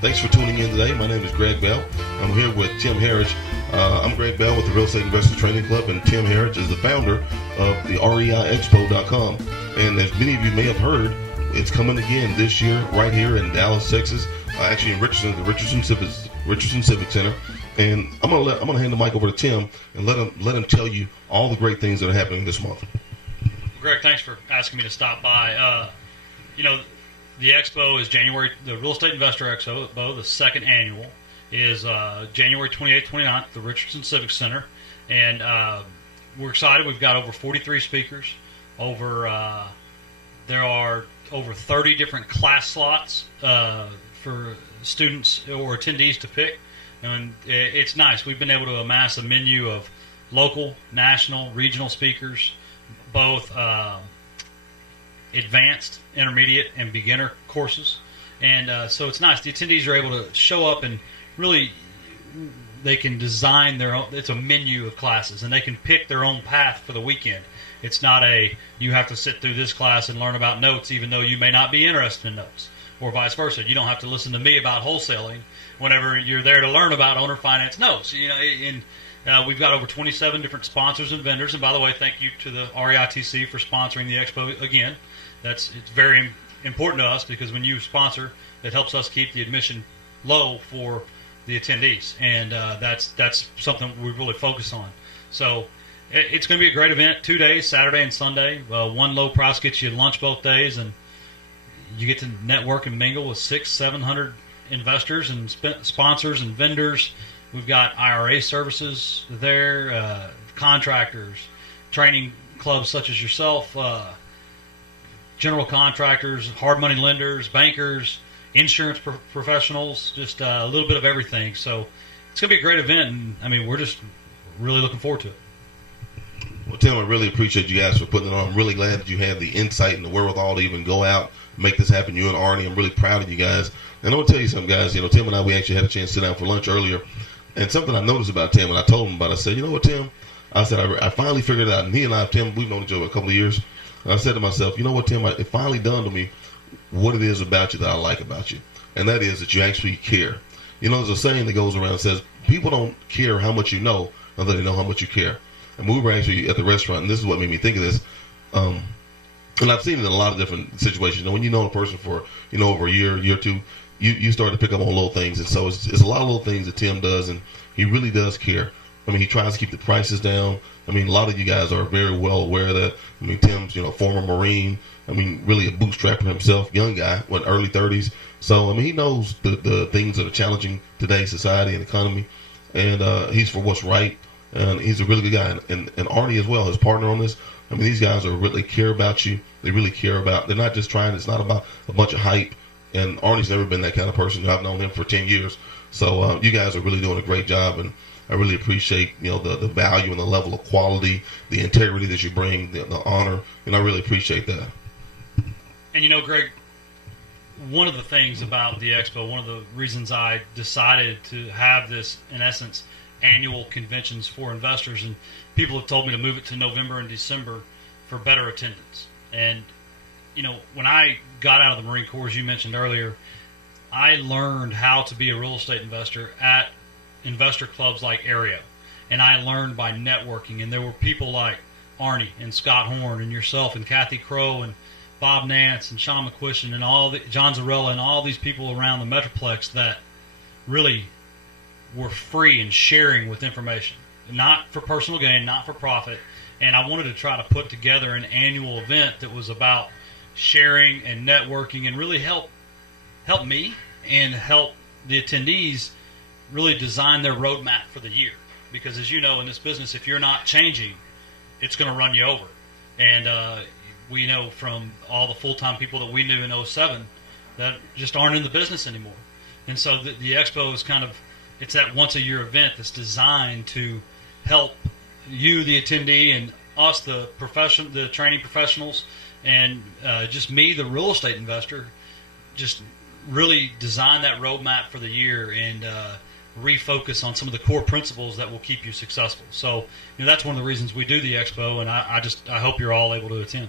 Thanks for tuning in today. My name is Greg Bell. I'm here with Tim Harris. I'm Greg Bell with the Real Estate Investors Training Club, and Tim Harris is the founder of the REI Expo.com. And as many of you may have heard, it's coming again this year right here in Dallas, Texas, actually in Richardson, the Richardson Civic Center. And I'm gonna hand the mic over to Tim and let him tell you all the great things that are happening this month. Greg, thanks for asking me to stop by. The expo is January. The Real Estate Investor Expo, the second annual, is January 28th, 29th at the Richardson Civic Center, and we're excited. We've got over 43 speakers. There are over 30 different class slots for students or attendees to pick. And it's nice. We've been able to amass a menu of local, national, regional speakers, both advanced, intermediate, and beginner courses. And so it's nice. The attendees are able to show up and really they can design their own. It's a menu of classes, and they can pick their own path for the weekend. It's not you have to sit through this class and learn about notes, even though you may not be interested in notes, or vice versa. You don't have to listen to me about wholesaling whenever you're there to learn about owner finance notes. We've got over 27 different sponsors and vendors. And by the way, thank you to the REITC for sponsoring the expo again. It's very important to us because when you sponsor, it helps us keep the admission low for the attendees, and that's something we really focus on. So it's going to be a great event. 2 days, Saturday and Sunday. One low price gets you lunch both days, and you get to network and mingle with 600-700 investors and sponsors and vendors. We've got IRA services there, contractors, training clubs such as yourself, general contractors, hard money lenders, bankers, insurance professionals, just a little bit of everything. So it's going to be a great event, and we're just really looking forward to it. Well, Tim, I really appreciate you guys for putting it on. I'm really glad that you had the insight and the wherewithal to even go out, make this happen. You and Arnie, I'm really proud of you guys. And I'm going to tell you something, guys. Tim and I, we actually had a chance to sit down for lunch earlier. And something I noticed about Tim, and I told him about it, I said, you know what, Tim? I said, I finally figured it out. And he and I, Tim, we've known each other a couple of years. And I said to myself, you know what, Tim? It finally dawned on me what it is about you that I like about you. And that is that you actually care. There's a saying that goes around that says, people don't care how much you know until they know how much you care. And we were actually at the restaurant, and this is what made me think of this. And I've seen it in a lot of different situations. When you know a person for, over a year or two, you start to pick up on little things. And so it's a lot of little things that Tim does, and he really does care. He tries to keep the prices down. A lot of you guys are very well aware of that. Tim's, former Marine. Really a bootstrapper himself, young guy, early 30s. So, he knows the things that are challenging today's society and economy. And he's for what's right. And he's a really good guy. And Arnie as well, his partner on this. These guys really care about you. They really care about, they're not just trying, it's not about a bunch of hype. And Arnie's never been that kind of person. I've known him for 10 years. So you guys are really doing a great job. And I really appreciate, the value and the level of quality, the integrity that you bring, the honor. And I really appreciate that. And Greg, one of the things about the expo, one of the reasons I decided to have this, in essence, annual conventions for investors, and people have told me to move it to November and December for better attendance. And when I got out of the Marine Corps, as you mentioned earlier, I learned how to be a real estate investor at investor clubs like Aereo, and I learned by networking. And there were people like Arnie and Scott Horn and yourself and Kathy Crow and Bob Nance and Sean McQuistion and John Zarella and all these people around the Metroplex that really were free and sharing with information, not for personal gain, not for profit. And I wanted to try to put together an annual event that was about sharing and networking and really help me and help the attendees really design their roadmap for the year. Because as you know, in this business, if you're not changing, it's going to run you over. And we know from all the full-time people that we knew in 2007 that just aren't in the business anymore. And so the expo is it's that once-a-year event that's designed to help you, the attendee, and us, the training professionals, and just me, the real estate investor, just really design that roadmap for the year and refocus on some of the core principles that will keep you successful. So that's one of the reasons we do the expo, and I hope you're all able to attend.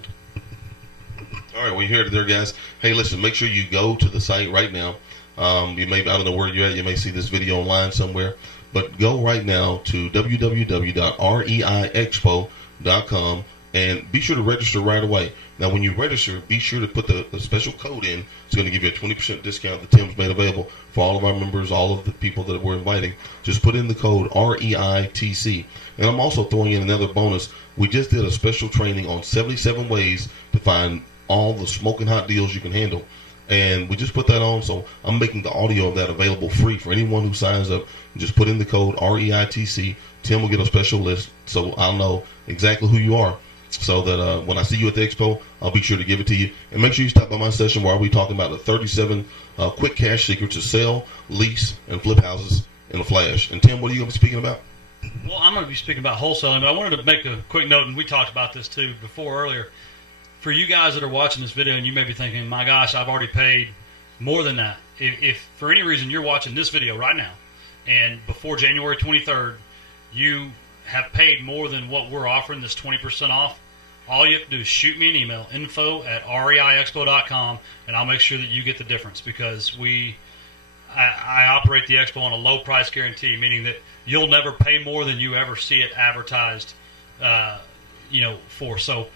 All right, well, you heard it there, guys. Hey, listen, make sure you go to the site right now. You may, I don't know where you're at. You may see this video online somewhere. But go right now to www.reiexpo.com and be sure to register right away. Now, when you register, be sure to put the special code in. It's going to give you a 20% discount that Tim's made available for all of our members, all of the people that we're inviting. Just put in the code REITC. And I'm also throwing in another bonus. We just did a special training on 77 ways to find all the smoking hot deals you can handle. And we just put that on, so I'm making the audio of that available free for anyone who signs up. Just put in the code REITC. Tim will get a special list, so I'll know exactly who you are, so that when I see you at the expo, I'll be sure to give it to you. And make sure you stop by my session where I'll be talking about the 37 quick cash secrets to sell, lease, and flip houses in a flash. And Tim, what are you going to be speaking about? Well, I'm going to be speaking about wholesaling, but I wanted to make a quick note, and we talked about this too before earlier. For you guys that are watching this video and you may be thinking, my gosh, I've already paid more than that. If for any reason you're watching this video right now and before January 23rd, you have paid more than what we're offering, this 20% off, all you have to do is shoot me an email, info@reiexpo.com, and I'll make sure that you get the difference, because I operate the expo on a low price guarantee, meaning that you'll never pay more than you ever see it advertised, for. So,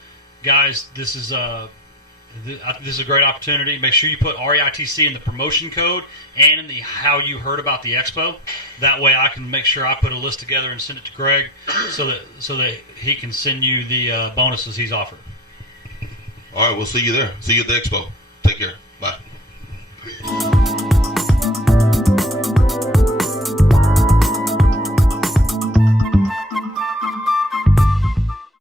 guys, this is a great opportunity. Make sure you put REITC in the promotion code and in the how you heard about the expo. That way I can make sure I put a list together and send it to Greg so that he can send you the bonuses he's offered. All right, we'll see you there. See you at the expo. Take care.